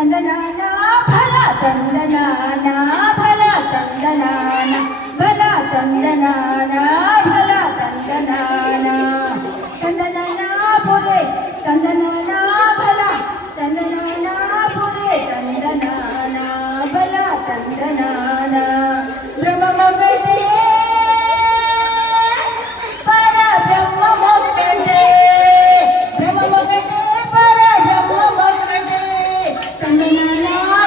ತಂದನಾನ ಫಲ ತಂದನಾನ ಫಲ ತಂದನಾನ ಫಲ ತಂದನಾನ ಫಲ ತಂದನಾನ ತಂದನಾನ ಪುರೆ ತಂದನಾನ ಫಲ ತಂದನಾನ ಪುರೆ ತಂದನಾನ ಫಲ ತಂದನಾನ ಬ್ರಹ್ಮಮಗಟೇ ಪರಬ್ರಹ್ಮಮಗಟೇ ಬ್ರಹ್ಮಮಗಟೇ ಪರಬ್ರಹ್ಮಮಗಟೇ ತಂದನಾನ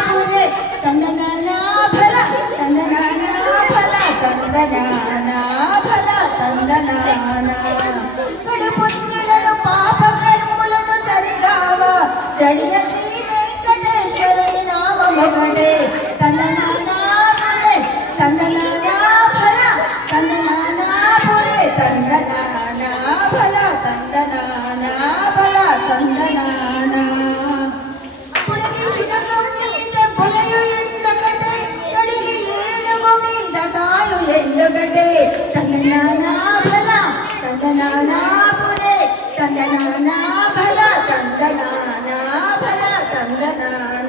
ಪುರೆ ತಂದನಾನ ಫಲ ತಂದನಾನ ಫಲ ತಂದನಾನ ಫಲ ತಂದನಾನ పుణ్యులను పాప కర్ములను సరిగావ జడియ శ్రీ వెంకటేశ్వరుని నామమొకటే తందనానా పురే తందనానా ఫల తందనానా పురే తందనానా ఫల తందనానా ఫల తందనానా పుడికి శిఖరం మీద పొలయు ఎండకటే కడిగి ఏనుగు మీద కాలు ఎండకటే తందనానా ఫల తందనానా పురే తందనానా ఫల తందనానా ఫల తందనానా